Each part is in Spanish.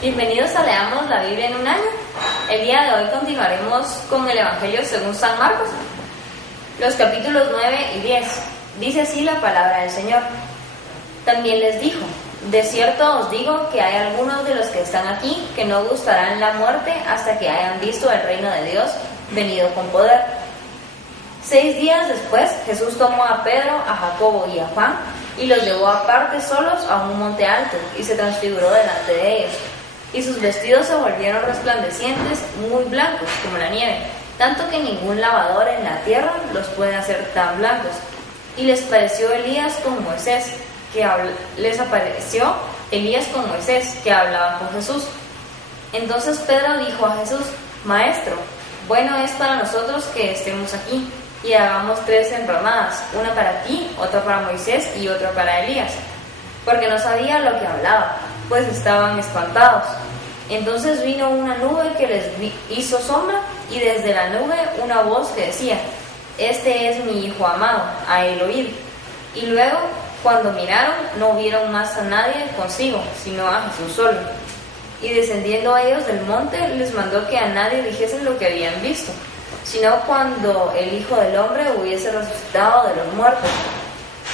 Bienvenidos a Leamos la Biblia en un año. El día de hoy continuaremos con el Evangelio según San Marcos, los capítulos 9 y 10. Dice así la palabra del Señor. También les dijo: de cierto os digo que hay algunos de los que están aquí que no gustarán la muerte hasta que hayan visto el reino de Dios venido con poder. 6 días después, Jesús tomó a Pedro, a Jacobo y a Juan y los llevó aparte solos a un monte alto y se transfiguró delante de ellos. Y sus vestidos se volvieron resplandecientes, muy blancos como la nieve, tanto que ningún lavador en la tierra los puede hacer tan blancos. Y les apareció Elías con Moisés, que hablaba con Jesús. Entonces Pedro dijo a Jesús: Maestro, bueno es para nosotros que estemos aquí, y hagamos 3 enramadas, una para ti, otra para Moisés y otra para Elías. Porque no sabía lo que hablaba, pues estaban espantados. Entonces vino una nube que les hizo sombra, y desde la nube una voz que decía: Este es mi Hijo amado, a él oíd. Y luego, cuando miraron, no vieron más a nadie consigo, sino a Jesús solo. Y descendiendo ellos del monte, les mandó que a nadie dijesen lo que habían visto, sino cuando el Hijo del Hombre hubiese resucitado de los muertos.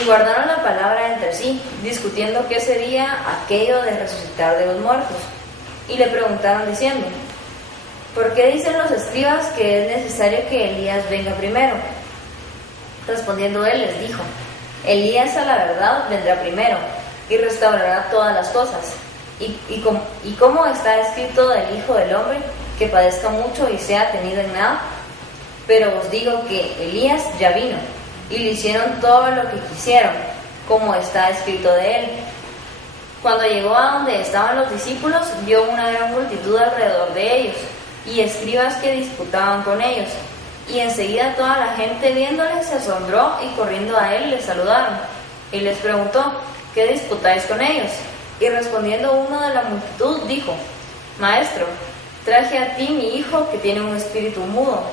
Y guardaron la palabra entre sí, discutiendo qué sería aquello de resucitar de los muertos. Y le preguntaron diciendo: ¿por qué dicen los escribas que es necesario que Elías venga primero? Respondiendo él les dijo: Elías a la verdad vendrá primero, y restaurará todas las cosas. Y como está escrito del Hijo del Hombre, que padezca mucho y sea tenido en nada. Pero os digo que Elías ya vino, y le hicieron todo lo que quisieron, como está escrito de él. Cuando llegó a donde estaban los discípulos, vio una gran multitud alrededor de ellos, y escribas que disputaban con ellos. Y enseguida toda la gente viéndole se asombró, y corriendo a él le saludaron. Y les preguntó: ¿qué disputáis con ellos? Y respondiendo uno de la multitud dijo: Maestro, traje a ti mi hijo que tiene un espíritu mudo,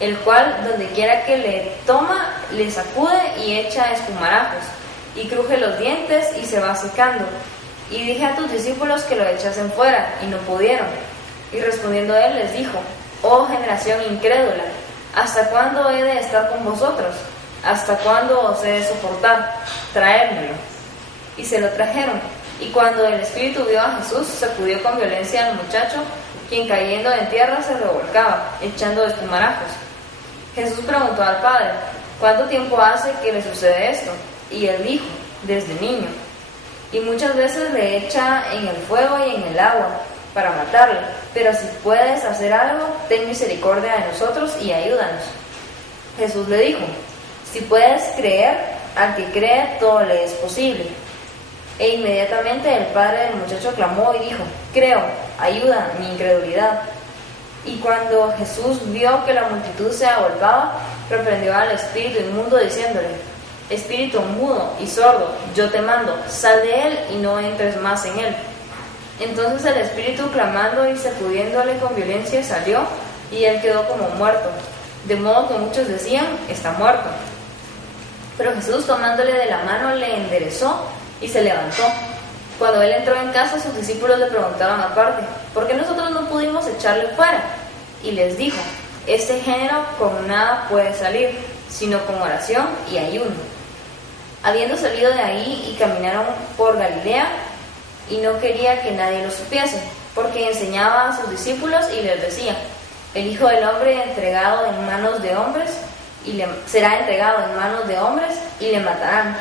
el cual donde quiera que le toma, le sacude y echa espumarajos, y cruje los dientes y se va secando. Y dije a tus discípulos que lo echasen fuera, y no pudieron. Y respondiendo él les dijo: Oh generación incrédula, ¿hasta cuándo he de estar con vosotros? ¿Hasta cuándo os he de soportar? Traédmelo. Y se lo trajeron. Y cuando el espíritu vio a Jesús, sacudió con violencia al muchacho, quien cayendo en tierra se revolcaba, echando espumarajos. Jesús preguntó al padre: ¿cuánto tiempo hace que le sucede esto? Y él dijo: desde niño. Y muchas veces le echa en el fuego y en el agua para matarle. Pero si puedes hacer algo, ten misericordia de nosotros y ayúdanos. Jesús le dijo: si puedes creer, al que cree todo le es posible. E inmediatamente el padre del muchacho clamó y dijo: creo, ayuda mi incredulidad. Y cuando Jesús vio que la multitud se agolpaba, reprendió al espíritu inmundo diciéndole: espíritu mudo y sordo, yo te mando, sal de él y no entres más en él. Entonces el espíritu, clamando y sacudiéndole con violencia, salió, y él quedó como muerto, de modo que muchos decían: está muerto. Pero Jesús, tomándole de la mano, le enderezó y se levantó. Cuando él entró en casa, sus discípulos le preguntaron aparte: ¿por qué nosotros no pudimos echarle fuera? Y les dijo: este género con nada puede salir, sino con oración y ayuno. Habiendo salido de ahí, y caminaron por Galilea, y no quería que nadie lo supiese, porque enseñaba a sus discípulos y les decía: el Hijo del Hombre será entregado en manos de hombres, y le matarán,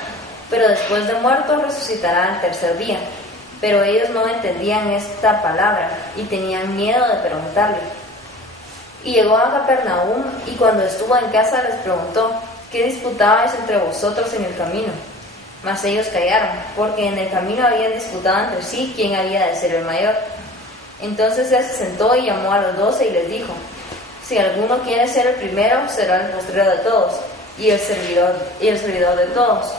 pero después de muerto resucitará al tercer día. Pero ellos no entendían esta palabra, y tenían miedo de preguntarle. Y llegó a Capernaum, y cuando estuvo en casa les preguntó: ¿qué disputabais entre vosotros en el camino? Mas ellos callaron, porque en el camino habían disputado entre sí quién había de ser el mayor. Entonces él se sentó y llamó a los 12 y les dijo: si alguno quiere ser el primero, será el postrero de todos, y el servidor de todos.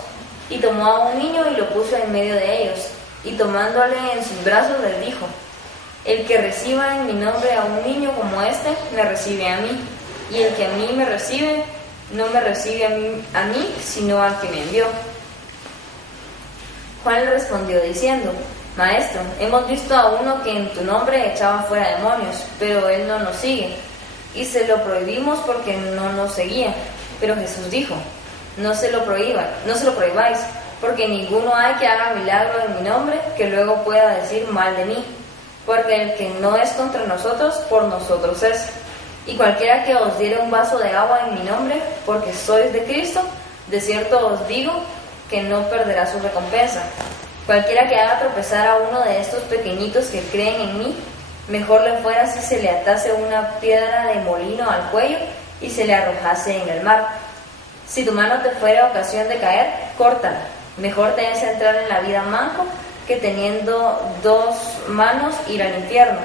Y tomó a un niño y lo puso en medio de ellos, y tomándole en sus brazos les dijo: el que reciba en mi nombre a un niño como este, me recibe a mí, y el que a mí me recibe, no me recibe a mí, sino al que me envió. Juan le respondió diciendo: Maestro, hemos visto a uno que en tu nombre echaba fuera demonios, pero él no nos sigue. Y se lo prohibimos porque no nos seguía. Pero Jesús dijo, no se lo prohibáis, porque ninguno hay que haga milagro en mi nombre que luego pueda decir mal de mí. Porque el que no es contra nosotros, por nosotros es. Y cualquiera que os diere un vaso de agua en mi nombre, porque sois de Cristo, de cierto os digo que no perderá su recompensa. Cualquiera que haga tropezar a uno de estos pequeñitos que creen en mí, mejor le fuera si se le atase una piedra de molino al cuello y se le arrojase en el mar. Si tu mano te fuera ocasión de caer, córtala. Mejor te es entrar en la vida manco que teniendo 2 manos ir al infierno,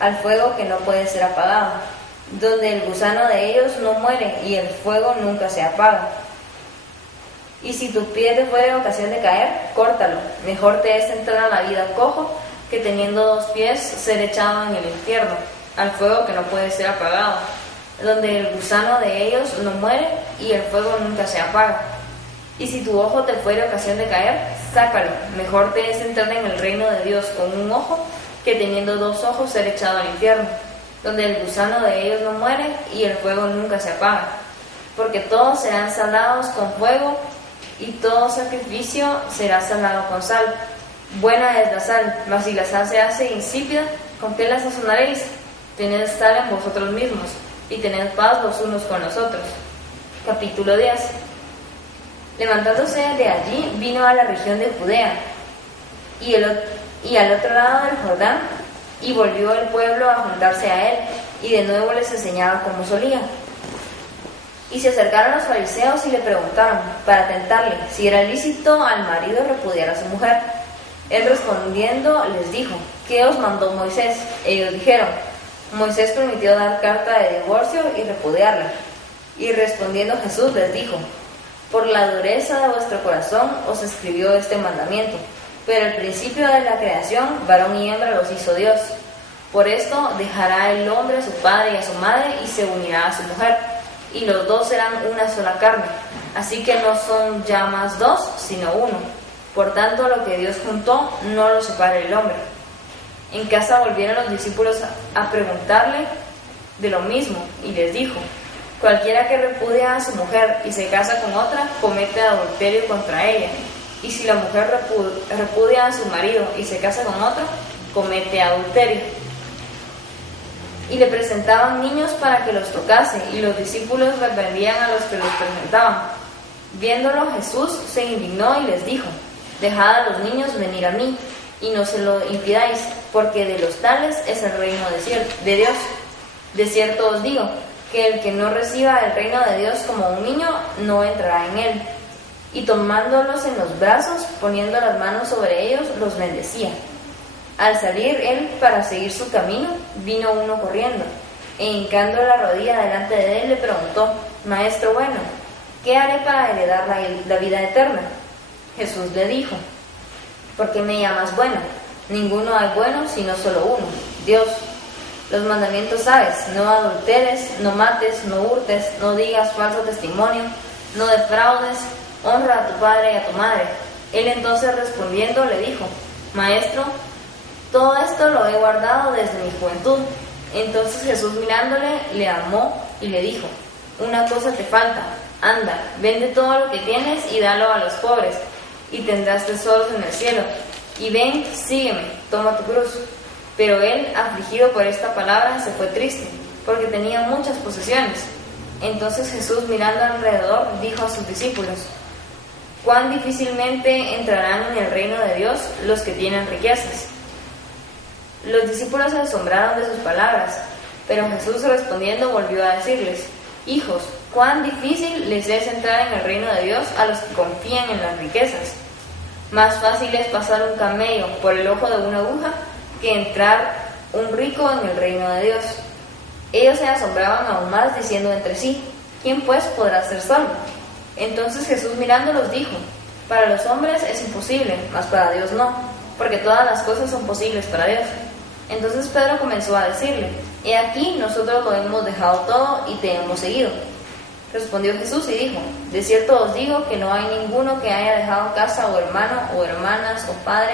al fuego que no puede ser apagado, donde el gusano de ellos no muere y el fuego nunca se apaga. Y si tu pie te fuera ocasión de caer, córtalo. Mejor te es entrar a la vida cojo que teniendo 2 pies ser echado en el infierno, al fuego que no puede ser apagado, donde el gusano de ellos no muere y el fuego nunca se apaga. Y si tu ojo te fuera ocasión de caer, sácalo. Mejor te es entrar en el reino de Dios con un ojo que teniendo 2 ojos ser echado al infierno, donde el gusano de ellos no muere y el fuego nunca se apaga. Porque todos serán salados con fuego y todo sacrificio será salado con sal. Buena es la sal, mas si la sal se hace insípida, ¿con qué la sazonaréis? Tened sal en vosotros mismos y tened paz los unos con los otros. Capítulo 10. Levantándose de allí, vino a la región de Judea y al otro lado del Jordán, y volvió el pueblo a juntarse a él, y de nuevo les enseñaba como solía. Y se acercaron los fariseos y le preguntaron, para tentarle, si era lícito al marido repudiar a su mujer. Él respondiendo les dijo, ¿qué os mandó Moisés? Ellos dijeron, Moisés permitió dar carta de divorcio y repudiarla. Y respondiendo Jesús les dijo, por la dureza de vuestro corazón os escribió este mandamiento, pero al principio de la creación, varón y hembra los hizo Dios. Por esto dejará el hombre a su padre y a su madre y se unirá a su mujer, y los 2 serán una sola carne. Así que no son ya más 2, sino 1. Por tanto, lo que Dios juntó, no lo separe el hombre. En casa volvieron los discípulos a preguntarle de lo mismo, y les dijo, cualquiera que repudia a su mujer y se casa con otra, comete adulterio contra ella. Y si la mujer repudia a su marido y se casa con otro, comete adulterio. Y le presentaban niños para que los tocase, y los discípulos reprendían a los que los presentaban. Viéndolo Jesús se indignó y les dijo, dejad a los niños venir a mí, y no se lo impidáis, porque de los tales es el reino de Dios. De cierto os digo, que el que no reciba el reino de Dios como un niño, no entrará en él. Y tomándolos en los brazos, poniendo las manos sobre ellos, los bendecía. Al salir él para seguir su camino, vino uno corriendo, e hincando la rodilla delante de él, le preguntó, Maestro bueno, ¿qué haré para heredar la vida eterna? Jesús le dijo, ¿por qué me llamas bueno? Ninguno hay bueno, sino solo uno, Dios. Los mandamientos sabes, no adulteres, no mates, no hurtes, no digas falso testimonio, no defraudes, honra a tu padre y a tu madre. Él entonces respondiendo le dijo, Maestro, todo esto lo he guardado desde mi juventud. Entonces Jesús mirándole, le amó y le dijo, una cosa te falta, anda, vende todo lo que tienes y dalo a los pobres, y tendrás tesoros en el cielo. Y ven, sígueme, toma tu cruz. Pero él, afligido por esta palabra, se fue triste, porque tenía muchas posesiones. Entonces Jesús, mirando alrededor, dijo a sus discípulos, cuán difícilmente entrarán en el reino de Dios los que tienen riquezas. Los discípulos se asombraron de sus palabras, pero Jesús respondiendo volvió a decirles, hijos, cuán difícil les es entrar en el reino de Dios a los que confían en las riquezas. Más fácil es pasar un camello por el ojo de una aguja que entrar un rico en el reino de Dios. Ellos se asombraban aún más, diciendo entre sí, ¿quién pues podrá ser salvo? Entonces Jesús mirándolos dijo, para los hombres es imposible, mas para Dios no, porque todas las cosas son posibles para Dios. Entonces Pedro comenzó a decirle, he aquí, nosotros lo hemos dejado todo y te hemos seguido. Respondió Jesús y dijo, de cierto os digo que no hay ninguno que haya dejado casa o hermano o hermanas o padre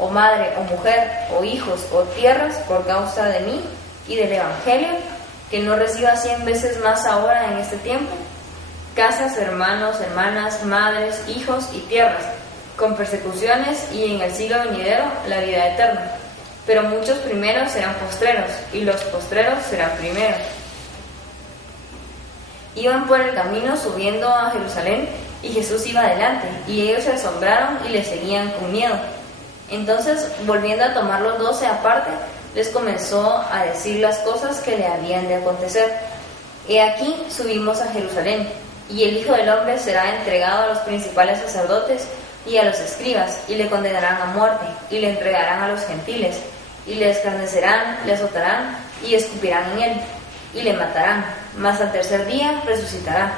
o madre, o mujer, o hijos, o tierras, por causa de mí y del Evangelio, que no reciba 100 veces más ahora en este tiempo, casas, hermanos, hermanas, madres, hijos y tierras, con persecuciones y en el siglo venidero la vida eterna. Pero muchos primeros serán postreros, y los postreros serán primeros. Iban por el camino subiendo a Jerusalén, y Jesús iba adelante, y ellos se asombraron y le seguían con miedo. Entonces, volviendo a tomar los 12 aparte, les comenzó a decir las cosas que le habían de acontecer. He aquí, subimos a Jerusalén, y el Hijo del Hombre será entregado a los principales sacerdotes y a los escribas, y le condenarán a muerte, y le entregarán a los gentiles, y le escarnecerán, le azotarán, y escupirán en él, y le matarán, mas al tercer día resucitará.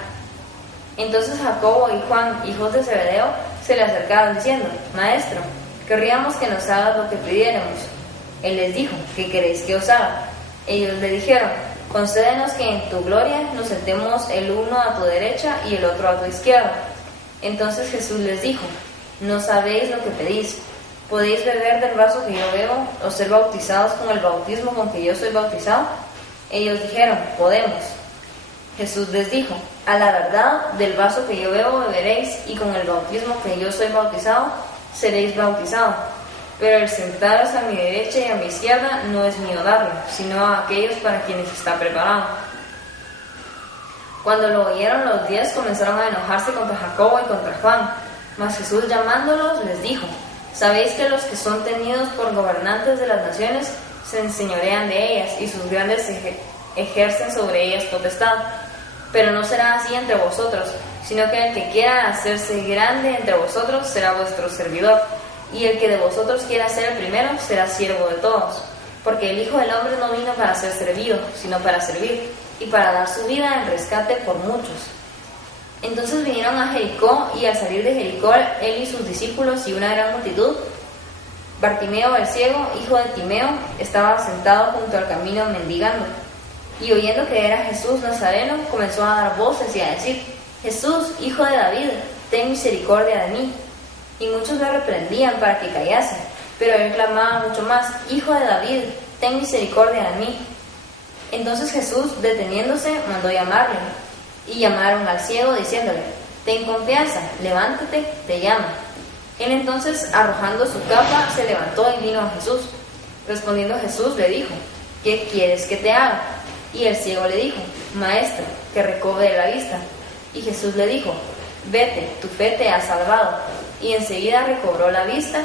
Entonces Jacobo y Juan, hijos de Zebedeo, se le acercaron diciendo: Maestro, querríamos que nos hagas lo que pidiéramos. Él les dijo: ¿Qué queréis que os haga? Ellos le dijeron: Concédenos que en tu gloria nos sentemos el uno a tu derecha y el otro a tu izquierda. Entonces Jesús les dijo: No sabéis lo que pedís. ¿Podéis beber del vaso que yo bebo o ser bautizados con el bautismo con que yo soy bautizado? Ellos dijeron: Podemos. Jesús les dijo: A la verdad, del vaso que yo bebo beberéis, y con el bautismo que yo soy bautizado seréis bautizados. Pero el sentaros a mi derecha y a mi izquierda no es mío darlo, sino a aquellos para quienes está preparado. Cuando lo oyeron, los 10 comenzaron a enojarse contra Jacobo y contra Juan. Mas Jesús, llamándolos, les dijo: Sabéis que los que son tenidos por gobernantes de las naciones se enseñorean de ellas, y sus grandes ejercen sobre ellas potestad. Pero no será así entre vosotros, sino que el que quiera hacerse grande entre vosotros será vuestro servidor, y el que de vosotros quiera ser el primero será siervo de todos. Porque el Hijo del Hombre no vino para ser servido, sino para servir, y para dar su vida en rescate por muchos. Entonces vinieron a Jericó, y al salir de Jericó, él y sus discípulos y una gran multitud, Bartimeo el ciego, hijo de Timeo, estaba sentado junto al camino mendigando. Y oyendo que era Jesús Nazareno, comenzó a dar voces y a decir: Jesús, hijo de David, ten misericordia de mí. Y muchos le reprendían para que callase, pero él clamaba mucho más: Hijo de David, ten misericordia de mí. Entonces Jesús, deteniéndose, mandó llamarle. Y llamaron al ciego diciéndole: Ten confianza, levántate, te llama. Él entonces, arrojando su capa, se levantó y vino a Jesús. Respondiendo Jesús le dijo: ¿Qué quieres que te haga? Y el ciego le dijo: Maestro, que recobre la vista. Y Jesús le dijo: Vete, tu fe te ha salvado. Y enseguida recobró la vista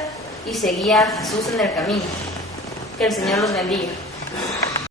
y seguía a Jesús en el camino. Que el Señor los bendiga.